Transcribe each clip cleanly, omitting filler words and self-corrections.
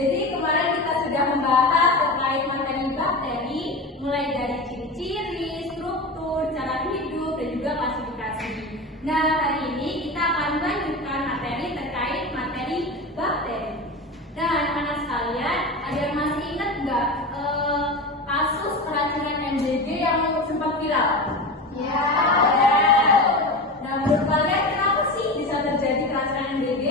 Jadi kemarin kita sudah membahas terkait materi bakteri, mulai dari ciri-ciri, struktur, cara hidup, dan juga klasifikasi. Nah, hari ini kita akan melanjutkan materi terkait materi bakteri. Nah, anak-anak sekalian, ada yang masih ingat nggak kasus keracunan MBG yang sempat viral? Ya. Nah, menurut kalian kenapa sih bisa terjadi keracunan MBG?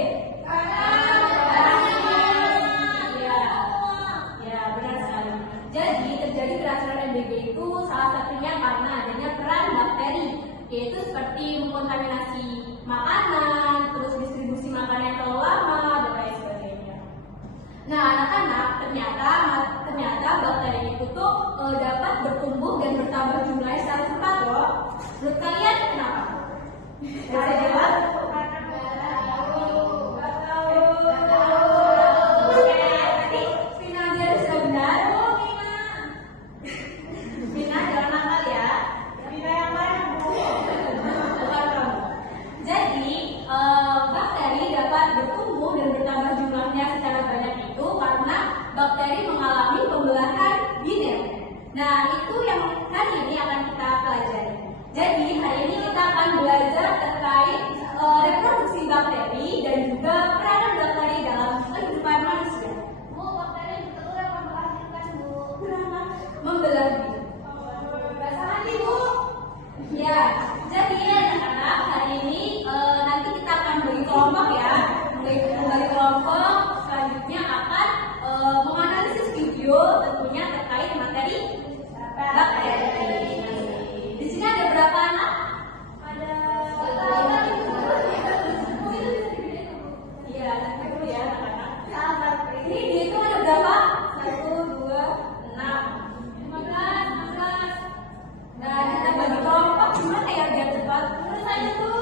Jadi terjadi keracunan MBG itu salah satunya karena adanya peran bakteri, yaitu seperti mengkontaminasi makanan, terus distribusi makanan yang terlalu lama, dan lain sebagainya. Nah, anak-anak, ternyata bakteri itu tuh dapat bertumbuh dan bertambah jumlahnya secara cepat loh. Menurut kalian kenapa? Bisa jawab? Bakteri mengalami pembelahan biner. Nah, itu yang hari ini akan kita pelajari. Jadi, hari ini kita akan belajar terkait reproduksi bakteri dan juga peranan bakteri dalam kehidupan manusia. Bu, bakteri betul yang melahirkan, Bu. Membelah biner. Gak salah nih, Bu. Ya, jadi anak-anak, hari ini nanti kita akan bagi kelompok ya. Bagi kelompok selanjutnya akan menganalisis video tentunya terkait materi bakteri. Di sini ada berapa anak? Ada. Iya, nanti dulu ya anak-anak. Ini dihitung ada berapa? 1, 2, 6, 15, 16. Nah, kita bagi kelompok gimana ya biar cepat? Menurut saya tuh.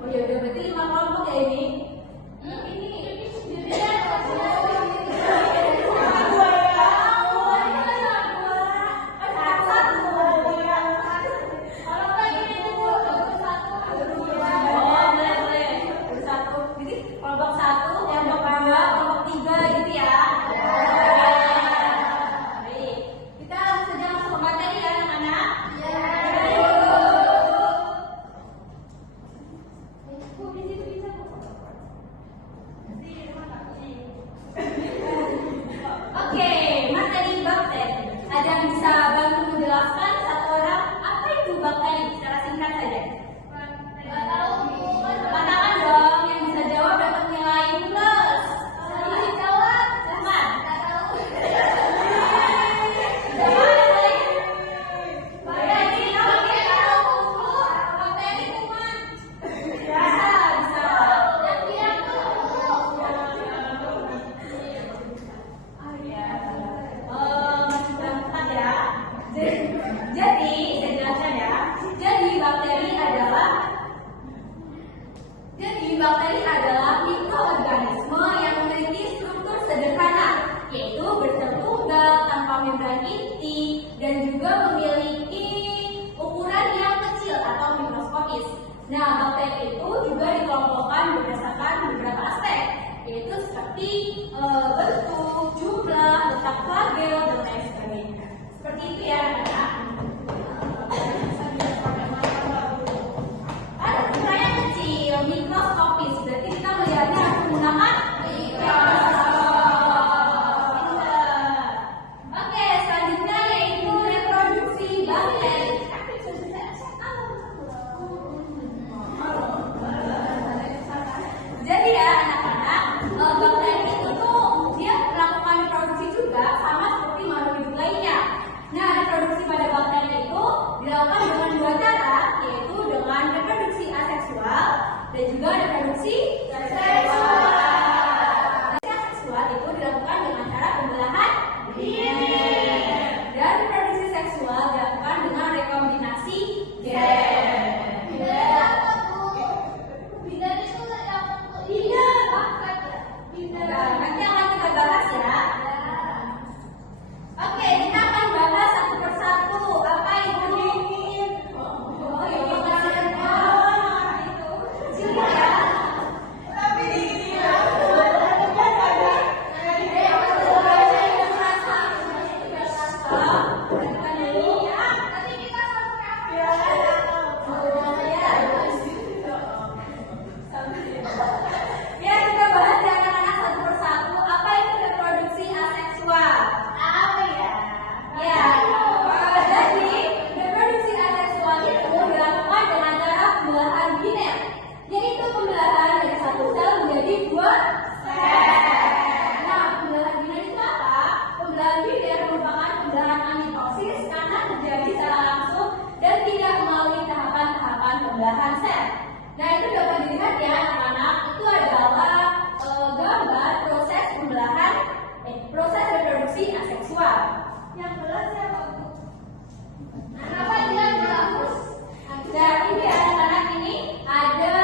Oh ya udah, berarti 5 kelompok ya ini. Ini sendirian. Kelompok 1, kelompok 2, kelompok 3 gitu ya. Baik, kita langsung saja masuk ke materi ya anak-anak. Oke, materi bakteri. Ada yang bisa bantu menjelaskan satu orang apa itu bakteri secara singkat saja? Katakan dong yang bisa jawab dapat nilai plus. Jawab, cepat. Bakteri adalah mikroorganisme yang memiliki struktur sederhana, yaitu bertunggal tanpa membran inti dan juga memiliki ukuran yang kecil atau mikroskopis. Nah, bakteri itu juga dikelompokkan berdasarkan beberapa aspek, yaitu seperti bentuk, jumlah, letak flagel, dan lain sebagainya. Seperti itu ya, anak-anak. Mikroskopis, berarti kita melihatnya menggunakan mikroskop. Oke, selanjutnya yaitu reproduksi bakteri. Jadi ya anak-anak, bakteri itu tuh dia melakukan reproduksi juga sama seperti makhluk hidup lainnya. Nah, reproduksi dua Nah, pembelahan biner itu apa? Pembelahan biner merupakan pembelahan mitoksis karena terjadi secara langsung dan tidak melalui tahapan-tahapan pembelahan sel. Nah, itu dapat dilihat ya anak-anak, itu adalah gambar proses pembelahan proses reproduksi aseksual. Yang jelas ya, Pak. Kenapa dia dihapus? Nah, ini anak-anak, ini ada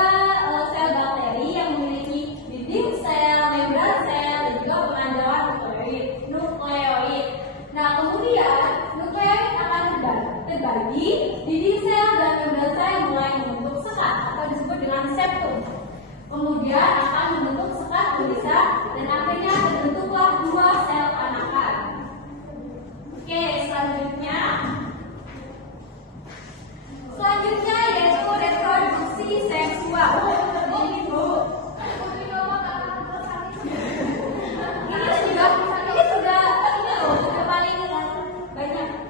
sel bakteri yang memiliki dinding sel, membran sel, dan juga pengandalan nukleoid. Nah, kemudian nukleoid akan terbagi, dinding sel dan membran sel mulai membentuk sekat atau disebut dengan septum. Kemudian akan membentuk sekat berbisa dan akhirnya terbentuklah dua sel anakan. Oke, selanjutnya yaitu reproduksi seksual. Ini sudah paling banyak.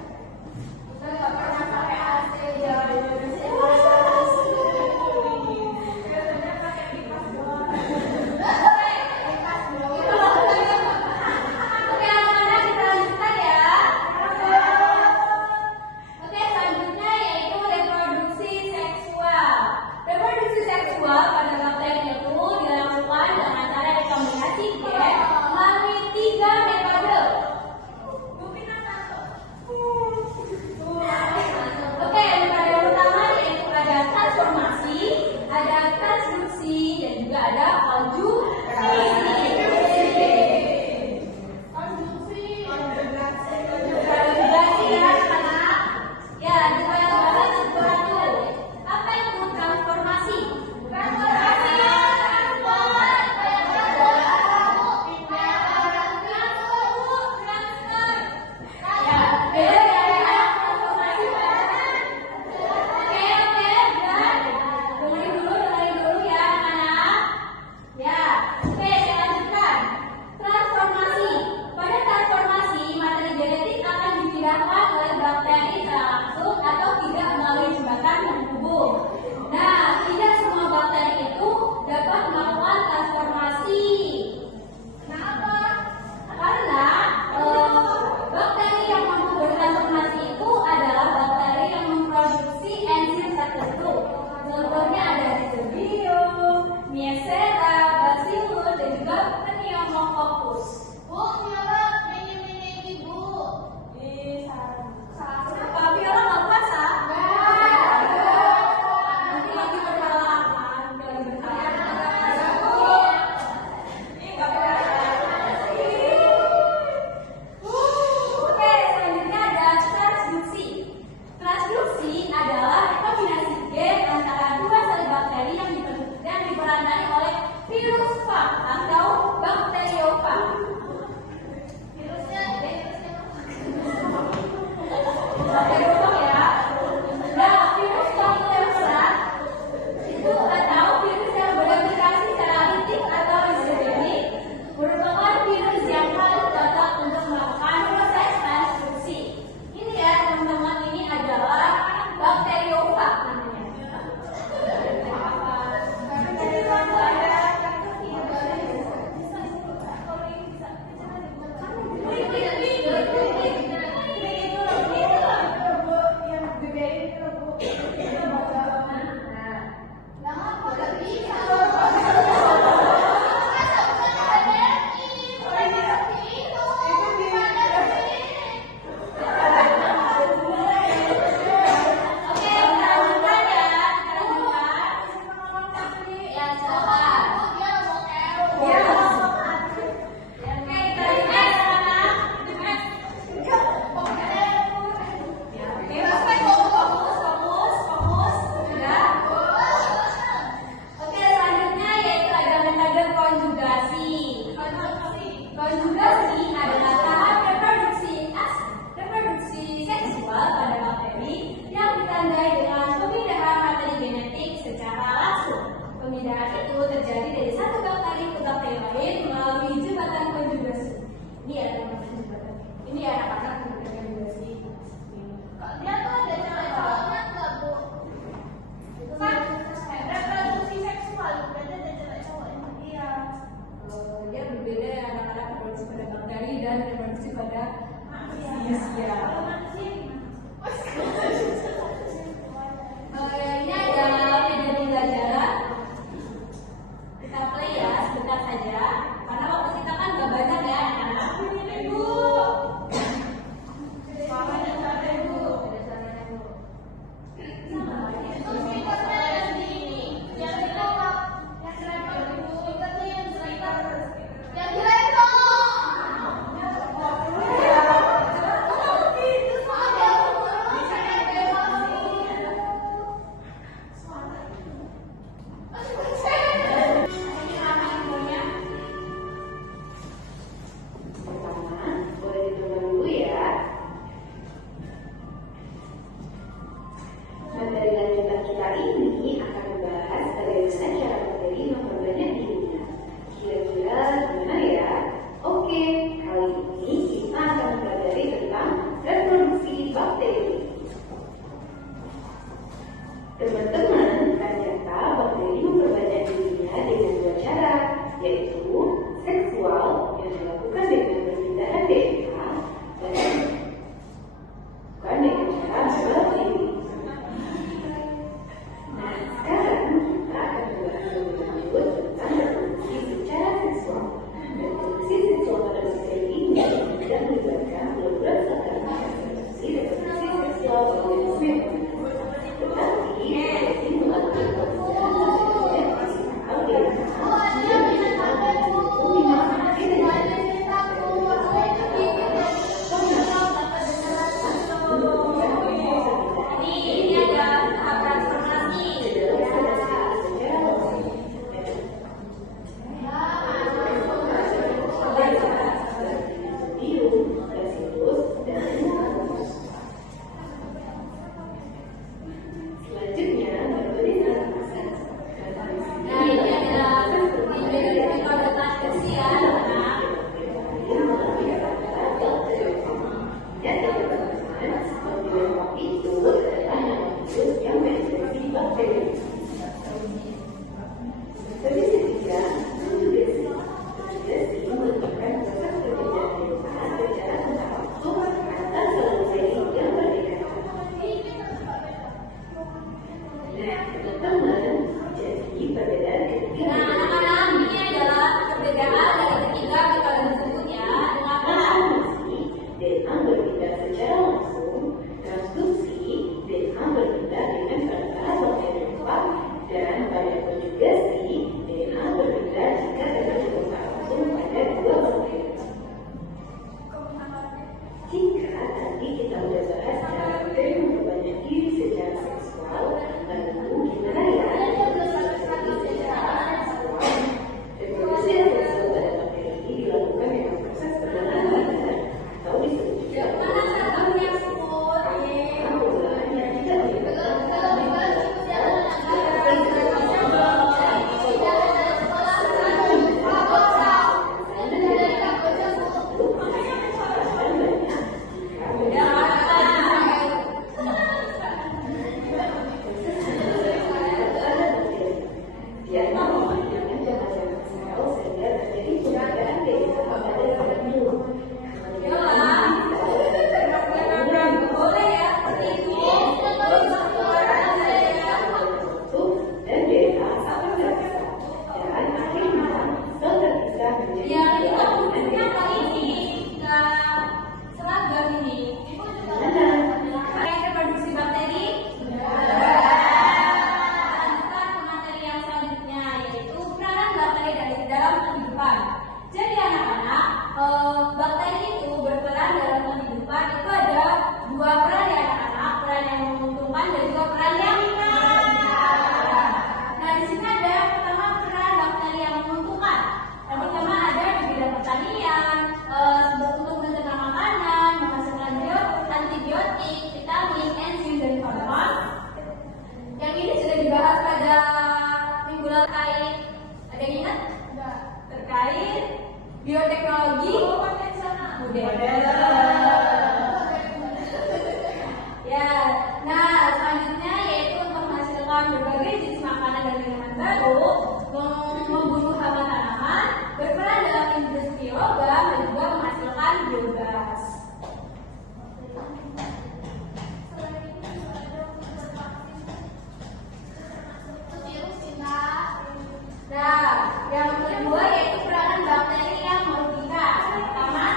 bagaimana cara bakteri memperbanyak dirinya. Kira-kira gimana ya? Oke, kali ini kita akan mempelajari tentang reproduksi bakteri. Teman-teman, ternyata bakteri memperbanyak dirinya dengan dua cara, yaitu seksual yang dilakukan dengan perpindahan DNA dan bukan dengan cara membelah diri. Nah, sekarang kita akan membahas lebih lanjut tentang reproduksi secara seksual. Reproduksi seksual pada bakteri ini tidak melibatkan berat sekali reproduksi seksual organisme, tetapi reproduksi melakukan proses seksual yang bioteknologi modern. Ya, nah selanjutnya yaitu untuk menghasilkan berbagai jenis makanan dan minuman baru, membunuh hama tanaman, berperan dalam industri logam dan juga menghasilkan biogas. Nah, yang kedua yaitu peranan bakteri yang merugikan. Pertama,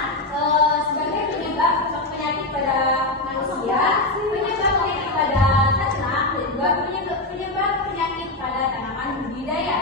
sebagai penyebab penyakit pada manusia, penyebab penyakit pada ternak, dan juga penyebab penyakit pada tanaman budidaya.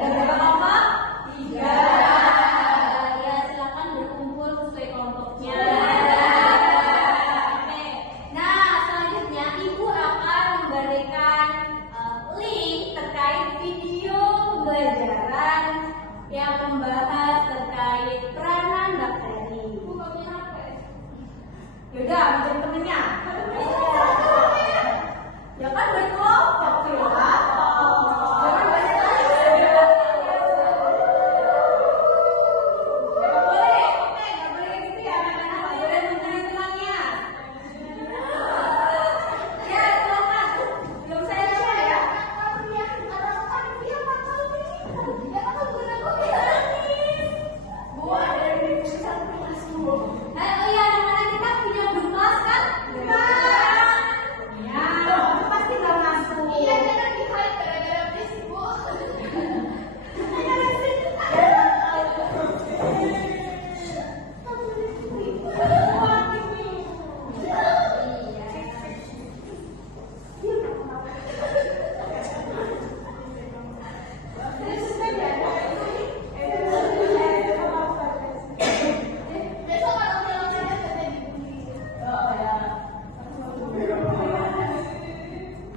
Ada berapa kelompok? 3. Ya, silakan berkumpul sesuai kelompoknya. Oke. Nah, selanjutnya Ibu akan memberikan link terkait video pembelajaran yang membahas terkait peranan bakteri. Yaudah, menjadi temennya. Ya kan berkelompok ya. Jangan banyak-banyak. Nggak boleh, oke, nggak boleh gitu ya anak-anak. Nggak boleh menjadi temannya. Ya, silakan. Belum saya share ya. Oh iya, anak-anak kita punya grup kelas kan? Ya, pasti nggak masuk. Iya, jangan di-hide gara-gara berisik, Bu.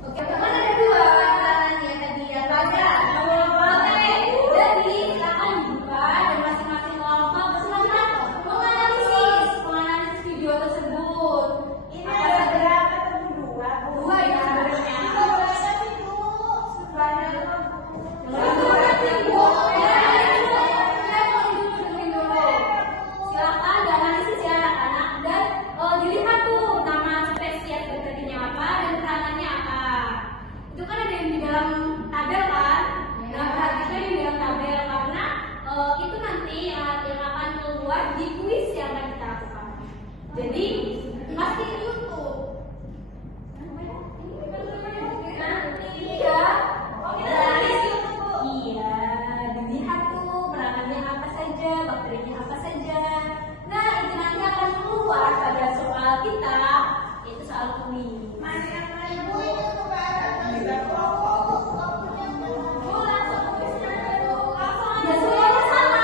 Oke, teman ada 2 tangannya tadi ya, baca. Oke, jadi silakan buka dan masing-masing kelompok bersilakan menganalisis video tersebut. Ini ada berapa teman? 2 ya sebenarnya. Silakan dianalisis ya anak-anak dan dilihat tuh nama spesies bakterinya apa dan peranannya apa. Itu kan ada yang di dalam tabel kan? Nah, perhatikan yang di dalam tabel karena itu nanti yang akan keluar di kuis yang akan kita lakukan. Jadi pasti YouTube. Iya. Iya, dilihat tuh peranannya apa saja, bakterinya apa saja. Nah, itu nanti akan keluar pada soal kita, yaitu soal kuis. Ya, semuanya sama.